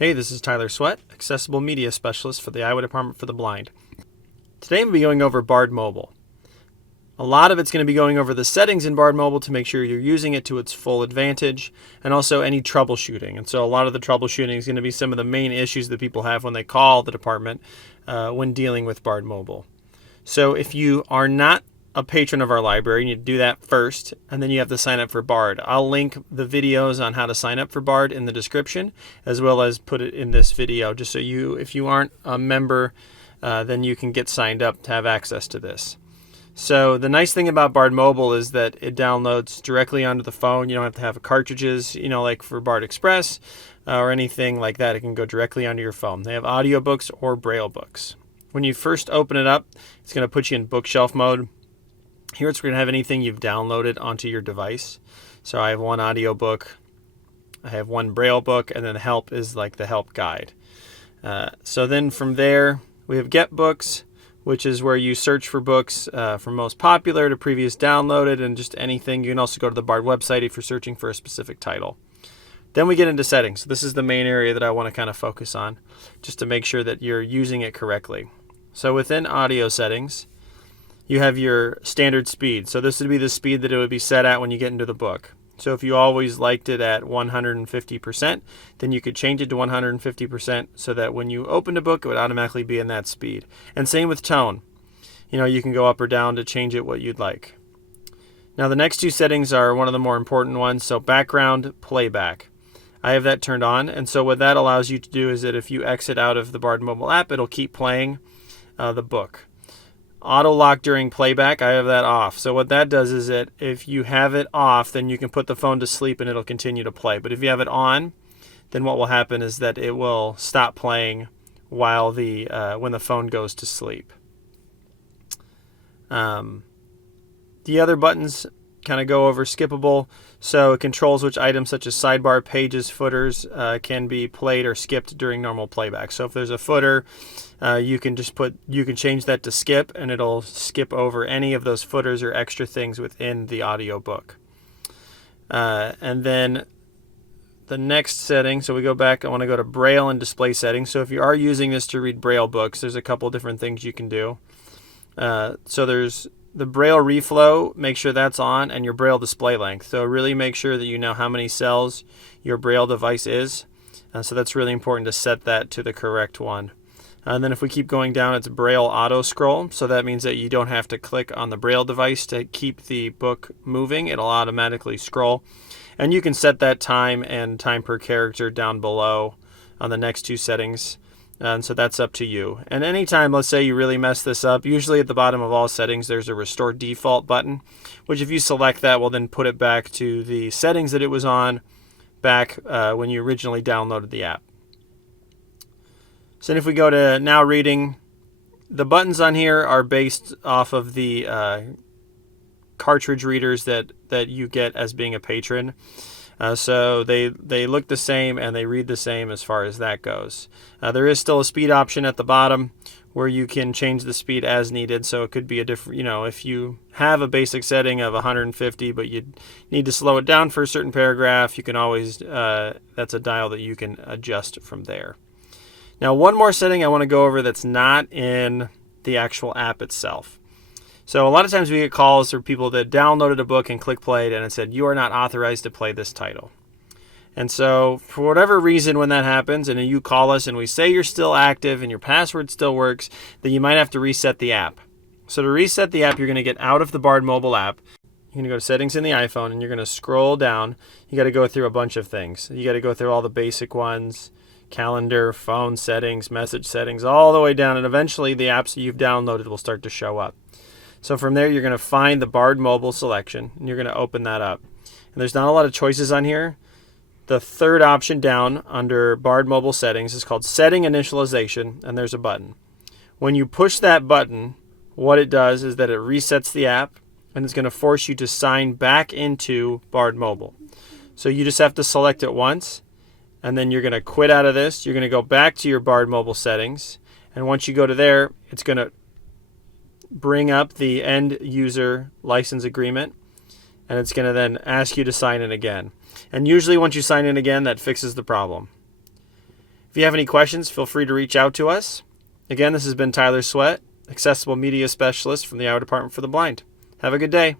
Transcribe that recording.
Hey, this is Tyler Sweat, Accessible Media Specialist for the Iowa Department for the Blind. Today I'm going to be going over BARD Mobile. A lot of it's going to be going over the settings in BARD Mobile to make sure you're using it to its full advantage, and also any troubleshooting. And so a lot of the troubleshooting is going to be some of the main issues that people have when they call the department when dealing with BARD Mobile. So if you are not a patron of our library, you need to do that first, and then you have to sign up for BARD. I'll link the videos on how to sign up for BARD in the description, as well as put it in this video, just so if you aren't a member, then you can get signed up to have access to this. So the nice thing about BARD Mobile is that it downloads directly onto the phone. You don't have to have cartridges, like for BARD Express or anything like that. It can go directly onto your phone. They have audiobooks or Braille books. When you first open it up, it's going to put you in bookshelf mode. Here it's going to have anything you've downloaded onto your device. So I have one audiobook, I have one Braille book, and then help is like the help guide. So then from there, we have Get Books, which is where you search for books from most popular to previous downloaded and just anything. You can also go to the BARD website if you're searching for a specific title. Then we get into settings. This is the main area that I want to kind of focus on, just to make sure that you're using it correctly. So within audio settings, you have your standard speed. So this would be the speed that it would be set at when you get into the book. So if you always liked it at 150%, then you could change it to 150% so that when you opened a book, it would automatically be in that speed. And same with tone. You can go up or down to change it what you'd like. Now the next two settings are one of the more important ones. So background, playback. I have that turned on. And so what that allows you to do is that if you exit out of the BARD mobile app, it'll keep playing the book. Auto lock during playback, I have that off. So what that does is that if you have it off, then you can put the phone to sleep and it'll continue to play. But if you have it on, then what will happen is that it will stop playing while when the phone goes to sleep. The other buttons kind of go over skippable. So it controls which items such as sidebar, pages, footers can be played or skipped during normal playback. So if there's a footer, you can change that to skip, and it'll skip over any of those footers or extra things within the audiobook. And then the next setting, so we go back, I want to go to Braille and display settings. So if you are using this to read Braille books, there's a couple different things you can do. So there's the Braille reflow, make sure that's on, and your Braille display length. So really make sure that you know how many cells your Braille device is. So that's really important to set that to the correct one. And then if we keep going down, it's Braille auto scroll. So that means that you don't have to click on the Braille device to keep the book moving. It'll automatically scroll. And you can set that time and time per character down below on the next two settings. And so that's up to you. And anytime, let's say you really mess this up, usually at the bottom of all settings, there's a restore default button, which if you select that will then put it back to the settings that it was on back when you originally downloaded the app. So then if we go to now reading, the buttons on here are based off of the cartridge readers that you get as being a patron. So they look the same and they read the same as far as that goes. There is still a speed option at the bottom where you can change the speed as needed. So it could be a different, if you have a basic setting of 150, but you need to slow it down for a certain paragraph, you can always, that's a dial that you can adjust from there. Now, one more setting I want to go over that's not in the actual app itself. So a lot of times we get calls from people that downloaded a book and click played and it said, you are not authorized to play this title. And so for whatever reason when that happens and you call us and we say you're still active and your password still works, then you might have to reset the app. So to reset the app, you're going to get out of the BARD mobile app. You're going to go to settings in the iPhone and you're going to scroll down. You got to go through a bunch of things. You got to go through all the basic ones. Calendar, phone settings, message settings, all the way down, and eventually the apps that you've downloaded will start to show up. So from there, you're going to find the BARD mobile selection, and you're going to open that up. And there's not a lot of choices on here. The third option down under BARD mobile settings is called Setting Initialization, and there's a button. When you push that button, what it does is that it resets the app, and it's going to force you to sign back into BARD mobile. So you just have to select it once, and then you're going to quit out of this. You're going to go back to your BARD mobile settings. And once you go to there, it's going to bring up the end user license agreement. And it's going to then ask you to sign in again. And usually once you sign in again, that fixes the problem. If you have any questions, feel free to reach out to us. Again, this has been Tyler Sweat, Accessible Media Specialist from the Iowa Department for the Blind. Have a good day.